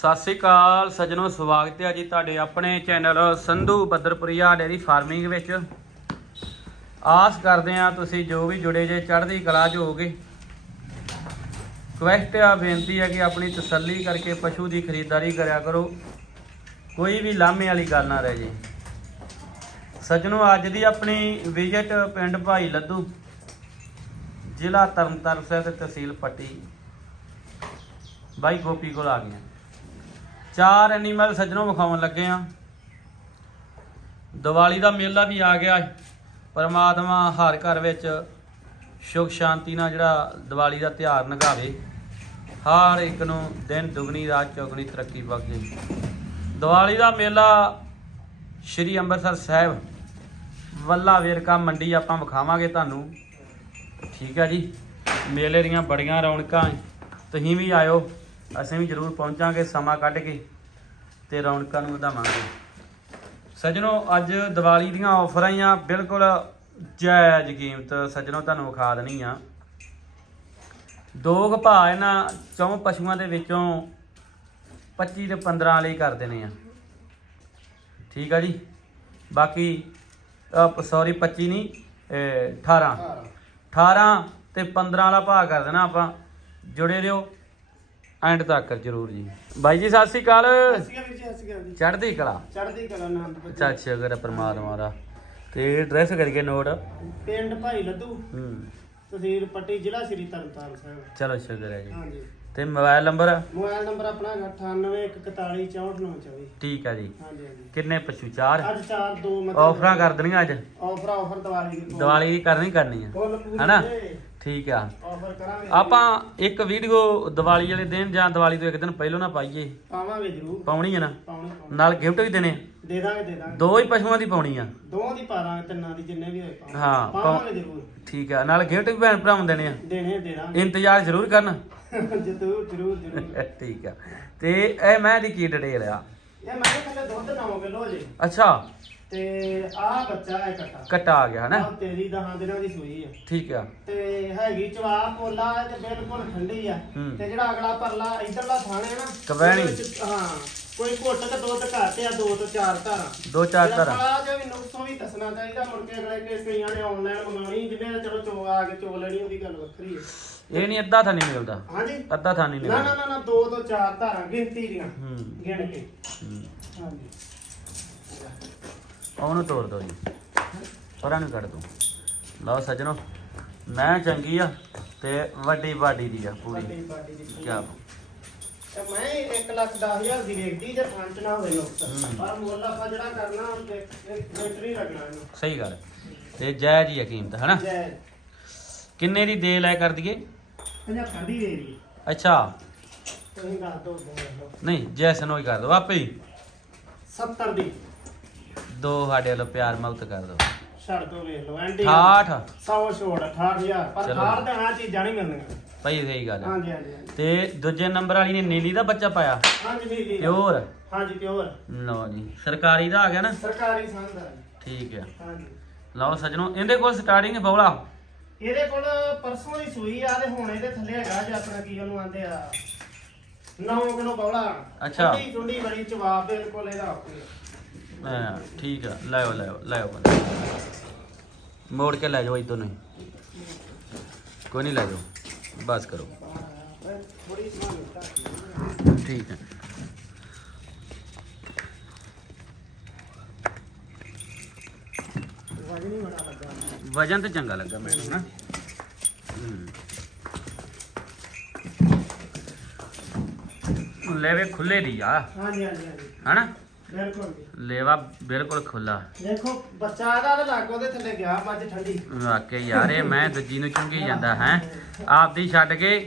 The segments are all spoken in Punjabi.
ਸਤਿ ਸ੍ਰੀ ਅਕਾਲ ਸੱਜਣੋ, ਸਵਾਗਤ ਹੈ ਜੀ ਤੁਹਾਡੇ ਆਪਣੇ channel Sandhu Baddarpuria dairy farming ਵਿੱਚ। ਆਸ ਕਰਦੇ ਆ ਤੁਸੀਂ ਜੋ ਵੀ ਜੁੜੇ ਜੇ, ਚੜ੍ਹਦੀ ਕਲਾ 'ਚ ਹੋਗੇ ਰਿਕਵੈਸਟ ਆ, ਬੇਨਤੀ ਹੈ ਕਿ ਆਪਣੀ ਤਸੱਲੀ ਕਰਕੇ ਪਸ਼ੂ ਦੀ ਖਰੀਦਦਾਰੀ ਕਰਿਆ ਕਰੋ। ਕੋਈ ਵੀ ਲਾਮੇ ਵਾਲੀ ਗੱਲ ਨਾ ਰਹਿ ਜੇ। ਸੱਜਣੋ, ਅੱਜ ਦੀ ਆਪਣੀ ਵਿਜ਼ਿਟ ਪਿੰਡ ਭਾਈ ਲੱਦੂ, ਜ਼ਿਲ੍ਹਾ ਤਰਨਤਾਰਨ ਸਾਹਿਬ ਤੇ ਤਹਿਸੀਲ ਪੱਟੀ। ਬਾਈ ਗੋਪੀ ਕੋਲ ਆ ਗਏ ਚਾਰ ਐਨੀਮਲ ਸੱਜਣੋਂ ਵਿਖਾਉਣ ਲੱਗੇ ਆ। ਦੀਵਾਲੀ ਦਾ ਮੇਲਾ ਵੀ ਆ ਗਿਆ ਪਰਮਾਤਮਾ ਹਰ ਘਰ ਵਿੱਚ ਸੁਖ ਸ਼ਾਂਤੀ ਨਾਲ ਜਿਹੜਾ ਦੀਵਾਲੀ ਦਾ ਤਿਉਹਾਰ ਨਗਾਵੇ। ਹਰ ਇੱਕ ਨੂੰ ਦਿਨ ਦੁਗਣੀ, ਰਾਤ ਚੌਗਣੀ ਤਰੱਕੀ ਬਖਸ਼ੇ। ਦੀਵਾਲੀ ਦਾ ਮੇਲਾ ਸ਼੍ਰੀ ਅੰਮ੍ਰਿਤਸਰ ਸਾਹਿਬ ਵੱਲਾ ਵੇਰਕਾ ਮੰਡੀ ਆਪਾਂ ਵਿਖਾਵਾਂਗੇ ਤੁਹਾਨੂੰ। ਠੀਕ ਹੈ ਜੀ। ਮੇਲੇ ਦੀਆਂ ਬੜੀਆਂ ਰੌਣਕਾਂ ਤੁਸੀਂ ਵੀ ਆਇਓ। ਅਸੀਂ ਵੀ ਜ਼ਰੂਰ ਪਹੁੰਚਾਂਗੇ ਸਮਾਂ ਕੱਢ ਕੇ ਤੇ ਰੌਣਕਾਂ ਨੂੰ ਵਧਾਵਾਂਗੇ। ਸੱਜਣੋ ਅੱਜ ਦੀਵਾਲੀ ਦੀਆਂ ਆਫਰਾਂ ਆ ਬਿਲਕੁਲ ਜਾਇਜ਼ ਕੀਮਤ। ਸੱਜਣੋ ਤੁਹਾਨੂੰ ਵਿਖਾ ਦੇਣੀ ਆ। ਦੋ ਕੁ ਭਾਅ ਇਹਨਾਂ ਚੌਂ ਪਸ਼ੂਆਂ ਦੇ ਵਿੱਚੋਂ 25 ਤੇ 15 ਵਾਲੇ ਹੀ ਕਰ ਦੇਣੇ ਆ। ਠੀਕ ਆ ਜੀ? ਬਾਕੀ ਸੌਰੀ 25 ਨਹੀਂ ਇਹ 18 18 ਤੇ 15 ਵਾਲਾ ਭਾਅ ਕਰ ਦੇਣਾ ਆਪਾਂ। ਜੁੜੇ ਰਹੋ ਐਂਡ ਤੱਕ ਜਰੂਰ ਜੀ। ਬਾਈ ਜੀ ਸਤਿ ਸ੍ਰੀ ਅਕਾਲ। ਚੜ੍ਹਦੀ ਕਲਾ। ਚੜ੍ਹਦੀ ਕਲਾ ਨਾਮ ਅੱਛਾ ਅੱਛਾ ਅਗਰ ਪਰਮਾਤਮਾ ਦਾ। ਤੇ ਐਡਰੈਸ ਕਰਕੇ ਨੋਟ। ਪਿੰਡ ਭਾਈ ਲੱਦੂ। ਹੂੰ। ਤਹਿਸੀਲ ਪੱਟੀ ਜ਼ਿਲ੍ਹਾ ਸ਼੍ਰੀ ਤਰਨਤਾਰਨ ਸਾਹਿਬ। ਚਲੋ ਸ਼ੁਕਰ ਹੈ ਜੀ। ਹਾਂਜੀ। ਤੇ ਮੋਬਾਈਲ ਨੰਬਰ? ਮੋਬਾਈਲ ਨੰਬਰ ਆਪਣਾ ਹੈਗਾ 9814464924 ਠੀਕ ਆ ਜੀ। ਹਾਂਜੀ ਹਾਂਜੀ। ਕਿੰਨੇ ਪਸ਼ੂ? ਚਾਰ? ਅੱਜ ਚਾਰ ਦੋ ਆਫਰਾਂ ਕਰ ਦੇਣੀਆਂ ਅੱਜ? ਆਫਰ ਆਫਰ ਦੀਵਾਲੀ ਦੀ। ਦੀਵਾਲੀ ਕਰਨੀ ਕਰਨੀ ਆ। ਫੁੱਲ ਪੂਰੀ ਹਨਾ? ਠੀਕ ਆ। ਆਫਰ ਕਰਾਂਗੇ। ਆਪਾਂ ਇੱਕ ਵੀਡੀਓ ਦੀਵਾਲੀ ਵਾਲੇ ਦਿਨ ਜਾਂ ਦੀਵਾਲੀ ਤੋਂ ਇੱਕ ਦਿਨ ਪਹਿਲਾਂ ਨਾ ਪਾਈਏ। ਪਾਵਾਂਗੇ ਜ਼ਰੂਰ। ਪਾਉਣੀ ਹੈ ਨਾ? ਪਾਉਣੀ ਪਾਉਣੀ। ਨਾਲ ਗਿਫਟ ਵੀ ਦੇਣੇ। ਦੇ ਦਾਂਗੇ ਦੇ ਦਾਂਗੇ। ਦੋ ਹੀ ਪਸ਼ੂਆਂ ਦੀ ਪਾਉਣੀ ਆ। ਦੋਵਾਂ ਦੀ ਪਾ ਦਾਂਗੇ ਤਿੰਨਾਂ ਦੀ ਜਿੰਨੇ ਵੀ ਹੋਏ ਪਾਵਾਂਗੇ। ਹਾਂ, ਪਾ- ਪਾਵਾਂਗੇ ਜ਼ਰੂਰ। ਠੀਕ ਆ ਨਾਲ ਗਿਫਟ ਵੀ ਭੈਣ ਭਰਾਵਾਂ ਨੂੰ ਦੇਣੇ ਆ। ਦੇਣੇ ਦੇ ਦਾਂਗੇ। ਇੰਤਜ਼ਾਰ ਜ਼ਰੂਰ ਕਰਨ। ਜ਼ਰੂਰ ਜ਼ਰੂਰ ਜ਼ਰੂਰ। ਠੀਕ ਆ। ਤੇ ਇਹ ਮੈਂ ਦੀ ਕੀ ਡਿਟੇਲ ਆ? ਇਹ ਮੈਂ ਕਿਹਾ ਦੁੱਧ 9 ਕਿਲੋ ਜੇ। ਅੱਛਾ। ਤੇ ਆਹ ਬੱਚਾ ਹੈ ਕੱਟਾ। ਕੱਟਾ ਆ ਗਿਆ ਹਨਾ? ਆਹ ਤੇਰੀ ਦਹਾਂ ਦਿਨਾਂ ਦੀ ਸੂਈ ਆ। ਠੀਕ ਆ। ਤੇ ਹੈਗੀ ਚਵਾ ਪੋਲਾ ਹੈ ਤੇ ਬਿਲਕੁਲ ਠੰਡੀ ਆ। ਹੂੰ। ਤੇ ਜਿਹੜਾ ਅਗਲਾ ਪਰਲਾ ਇਧਰਲਾ ਥਾਣੇ ਨਾ ਕਵੈਣੀ। ਉਹਦੇ ਵਿੱਚ, ਹਾਂ ਕੋਈ ਘੁੱਟ ਕੇ ਦੁੱਧ ਘੱਟ ਆ ਦੋ ਤੋਂ ਚਾਰ ਧਾਰਾਂ। ਦੋ ਚਾਰ ਧਾਰਾਂ। ਆ ਜੇ ਵੀ ਨੁਕਸੋਂ ਵੀ ਦੱਸਣਾ ਚਾਹੀਦਾ ਮੁੜ ਕੇ ਅਗਲੇ ਕੇ ਕਈਆਂ ਨੇ ਆਨਲਾਈਨ ਮੰਗਾਣੀ ਜਿਹਨੇ ਤਾਂ ਚਲੋ ਚੋ ਆ ਕੇ ਚੋ ਲੈਣੀ ਉਹਦੀ ਗੱਲ ਵੱਖਰੀ ਹੈ ਇਹ ਨਹੀਂ ਅੱਧਾ ਥਾਂ ਨਹੀਂ ਮਿਲਦਾ। ਹਾਂਜੀ। ਅੱਧਾ ਥਾਂ ਨਹੀਂ ਨਾ ਨਾ ਮਿਲਦਾ ਨਾ ਨਾ ਦੋ ਤੋਂ ਚਾਰ ਧਾਰਾਂ ਗਿਣਤੀ ਦੀਆਂ। ਹੂੰ। ਗਿਣ ਕੇ। ਹੂੰ। ਹਾਂਜੀ। ਉਹਨੂੰ ਤੋੜ ਦੋ ਜੀ। ਪਰਾਂ ਨੂੰ ਕੱਢ ਦੋ। ਲਓ ਸੱਜਣੋ ਮੈਂ ਚੰਗੀ ਆ ਤੇ ਵੱਡੀ ਬਾਡੀ ਦੀ ਆ ਪੂਰੀ। ਵੱਡੀ ਪਾਰਟੀ ਦੀ ਕੀ ਬਾਤ। ਤੇ ਮੈਂ 1 ਲੱਖ 10 ਹਜ਼ਾਰ ਦੀ ਵੇਚਦੀ ਜੇ ਪੰਜ ਨਾ ਹੋਵੇ ਲੋਕ। ਪਰ ਮੁੱਲ ਆਪਾਂ ਜਿਹੜਾ ਕਰਨਾ ਵੇਚ ਨਹੀਂ ਲੱਗਣਾ ਇਹਨੂੰ। ਸਹੀ ਗੱਲ। ਤੇ ਜਾਇਜ਼ ਹੀ ਆ ਕੀਮਤ ਹਨਾ? ਜੈ। ਕਿੰਨੇ ਦੀ ਦੇ ਲੈ ਕਰ ਦਈਏ? 75 ਦੀ ਦੇ ਦੀ ਅੱਛਾ। ਤੁਸੀਂ ਦੱਸ ਦੋ ਦੋ ਨਹੀਂ ਜੈਸਨ ਹੋਈ ਕਰ ਦੋ ਆਪੇ ਹੀ 70 ਦੀ। ਦੋ ਸਾਡੇ ਵੱਲੋਂ ਪਿਆਰ ਮੁਕਤ ਕਰ ਦੋ ਛੱਡ ਦੋ ਵੇਖ ਲਓ ਐਂਡੀ 68 100 ਛੋੜ 68000 ਪਰ ਚਲੋ। ਖਾੜ ਤੇ ਆ ਚੀਜ਼ਾਂ ਨਹੀਂ ਮਿਲਣੀਆਂ। ਭਾਈ ਸਹੀ ਗੱਲ ਹਾਂਜੀ ਹਾਂਜੀ ਹਾਂਜੀ। ਤੇ ਦੂਜੇ ਨੰਬਰ ਵਾਲੀ ਨੇ ਨੀਲੀ ਦਾ ਬੱਚਾ ਪਾਇਆ। ਹਾਂਜੀ ਜੀ ਜੀ ਪਿਓਰ। ਹਾਂਜੀ ਪਿਓਰ। ਲਓ ਜੀ ਸਰਕਾਰੀ ਦਾ ਆ ਗਿਆ ਨਾ? ਸਰਕਾਰੀ ਸੰਦ ਹੈ ਠੀਕ ਆ। ਹਾਂਜੀ। ਲਓ ਸੱਜਣੋ ਇਹਦੇ ਕੋਲ ਸਟਾਰਟਿੰਗ ਬੌਲਾ। ਇਹਦੇ ਕੋਲ ਪਰਸੋਂ ਦੀ ਸੂਈ ਆ ਤੇ ਹੁਣ ਇਹਦੇ ਥੱਲੇ ਹੈਗਾ ਜੇ ਆਪਣਾ ਕੀ ਉਹਨੂੰ ਆਂਦੇ ਆ। 9 ਕਿਲੋ ਬੌਲਾ। ਅੱਛਾ। ਠੰਡੀ ਬੜੀ ਜਵਾਬ ਬਿਲਕੁਲ ਇਹਦਾ। ਆਪੇ ਹਾਂ, ਠੀਕ ਆ। ਲੈਓ ਲੈਓ ਲੈਓ ਬੰਦੇ ਮੋੜ ਕੇ ਲੈ ਜਾਓ ਇਦੋਂ ਨਹੀਂ। ਕੋਈ ਨਹੀਂ ਲੈ ਜਾਓ। ਬਸ ਕਰੋ। ਠੀਕ ਹੈ ਵਜਨ ਤੇ ਚੰਗਾ ਲੱਗਾ ਮੈਨੂੰ ਨਾ। ਲੈਵੇ ਖੁੱਲੇ ਦੀ ਆ। ਹਾਂਜੀ ਹਾਂਜੀ ਹਾਂਜੀ। ਹਨਾ? ਬਿਲਕੁਲ ਜੀ। ਲੇਵਾ ਬਿਲਕੁਲ ਖੁੱਲਾ ਦੇਖੋ ਬੱਚਾ ਇਹਦਾ ਤੇ ਲੱਗ ਉਹਦੇ ਥੱਲੇ ਗਿਆ ਮੱਝ ਠੰਡੀ। ਵਾਕਈ ਯਾਰ ਇਹ ਮੈਂ ਦੂਜੀ ਨੂੰ ਚੁੰਗੀ ਜਾਂਦਾ ਹੈ। ਆਪਦੀ ਛੱਡ ਕੇ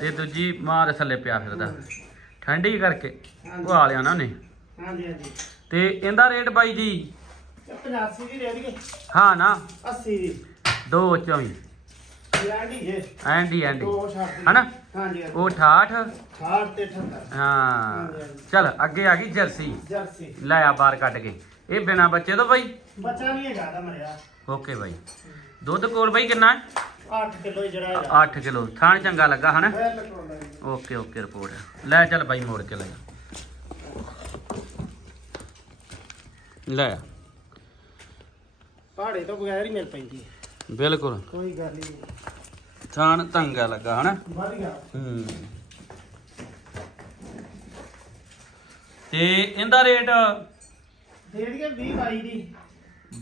ਤੇ ਦੂਜੀ ਮਾਂ ਦੇ ਥੱਲੇ ਪਿਆ ਫਿਰਦਾ। ਠੰਡੀ ਕਰਕੇ ਆ ਲਿਆ ਨਾ ਉਹਨੇ। ਤੇ ਇਹਦਾ ਰੇਟ ਬਾਈ ਜੀ? ਤੇ 85 ਦੀ ਦੇ ਦਈਏ ਹਾਂ। ਨਾ। 80 ਦੀ। ਦੋ ਚੌਵੀ। ਆਂਡੀ ਜੇ। ਐਂਡੀ ਐਂਡੀ ਹਨਾ? ਹਾਂਜੀ ਹਾਂਜੀ। ਉਹ 68 68 ਤੇ 78 ਹਾਂ। ਚਲ ਅੱਗੇ ਆ ਗਈ ਜਰਸੀ। ਜਰਸੀ। ਲੈ ਆ ਬਾਹਰ ਕੱਢ ਕੇ। ਇਹ ਬਿਨਾ ਬੱਚੇ ਤੋਂ ਬਾਈ? ਬੱਚਾ ਨਹੀਂ ਹੈਗਾ ਦਾ ਮਰਿਆ। ਓਕੇ ਬਾਈ। ਦੁੱਧ ਕੋਲ ਬਾਈ ਕਿੰਨਾ? 8 ਕਿਲੋ ਜਿਹੜਾ 8 ਕਿਲੋ। ਥਾਣ ਚੰਗਾ ਲੱਗਾ ਹਨਾ? Okay okay report. ਲੈ ਚੱਲ ਬਾਈ ਮੋੜ ਕੇ ਲੈ ਲੈ ਆ। ਤੋਂ ਬਗੈਰ ਹੀ ਮਿਲ ਪੈਂਦੀ ਹੈ। ਬਿਲਕੁਲ। ਕੋਈ ਗੱਲ ਨਹੀਂ ਥਾਣ ਤੰਗਾ ਲੱਗਾ ਹਨਾ? ਵਧੀਆ ਹੂੰ। ਤੇ ਇਹਦਾ ਰੇਟ? ਦੇ ਦਈਏ 20 22 ਦੀ।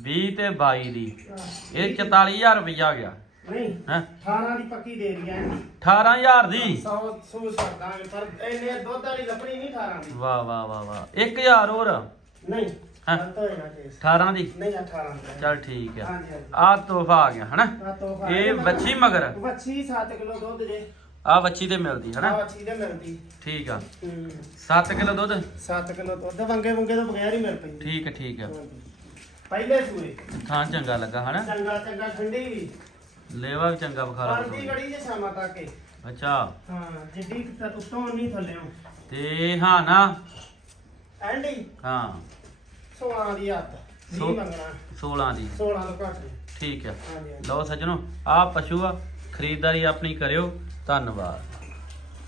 20 ਤੇ 22 ਦੀ। ਇਹ 44000 ਰੁਪਈਆ ਗਿਆ। ਨਹੀਂ ਹੈ? 18 ਦੀ ਪੱਕੀ ਦੇ ਰਹੀ ਹੈ 18000 ਦੀ? 100 ਸੂ ਸਰਦਾਂਗੇ ਪਰ ਇੰਨੇ ਦੁੱਧ ਵਾਲੀ ਲੱਭਣੀ ਨਹੀਂ 18 ਦੀ। ਵਾਹ ਵਾਹ ਵਾਹ ਵਾਹ। 1000 ਹੋਰ? ਨਹੀਂ। ਹੈਂ? ਗਲਤ ਹੋਇਆ ਨਾ ਕੇਸ 18 ਦੀ? ਨਹੀਂ 18 ਦੀ। ਚਲ ਠੀਕ ਆ। ਹਾਂਜੀ ਹਾਂਜੀ। ਆ ਤੋਹਫਾ ਆ ਗਿਆ ਹਨਾ? ਆ ਤੋਹਫਾ ਇਹ ਵੱਛੀ ਮਗਰ? ਵੱਛੀ 7 ਕਿਲੋ ਦੁੱਧ ਜੇ। ਆ ਵੱਛੀ ਤੇ ਮਿਲਦੀ ਆ ਹਨਾ ਵੱਛੀ ਦੇ ਮਿਲਦੀ। ਠੀਕ ਆ। ਹੂੰ। 7 ਕਿਲੋ ਦੁੱਧ? 7 ਕਿਲੋ ਦੁੱਧ ਵੰਗੇ ਵੰਗੇ ਤੋਂ ਬਗੈਰ ਹੀ ਮਿਲ ਪੈਂਦੀ ਠੀਕ ਆ ਠੀਕ ਆ। ਪਹਿਲੇ ਸੂਏ। ਥਾਂ ਚੰਗਾ ਲੱਗਾ ਹਨਾ? ਚੰਗਾ ਚੰਗਾ ਠੰਡੀ ਵੀ। ਲੇਵਾ ਵੀ ਚੰਗਾ ਬਖਾਰਾ ਪਰਦੀ ਗੜੀ ਜੇ ਸ਼ਾਮਾਂ ਤੱਕ ਏ। ਅੱਛਾ। ਹਾਂ ਜਿੱਡੀ ਕੁ ਉੱਤੋਂ ਨਹੀਂ ਥੱਲੇੋਂ ਤੇ ਹਾਂ ਨਾ। ਐਂਡੀ ਹਾਂ। 16 ਦੀ ਹੱਥ ਸੋ- ਨਹੀਂ ਮੰਗਣਾ। 16 ਦੀ। 16 ਤੋਂ ਘੱਟ ਨਹੀਂ। ਠੀਕ ਹਾਂਜੀ ਹਾਂਜੀ। ਲਓ ਸੱਜਣੋ ਆ ਪਸ਼ੂ ਆ ਖਰੀਦਦਾਰੀ ਆਪਣੀ ਕਰਿਓ। ਧੰਨਵਾਦ।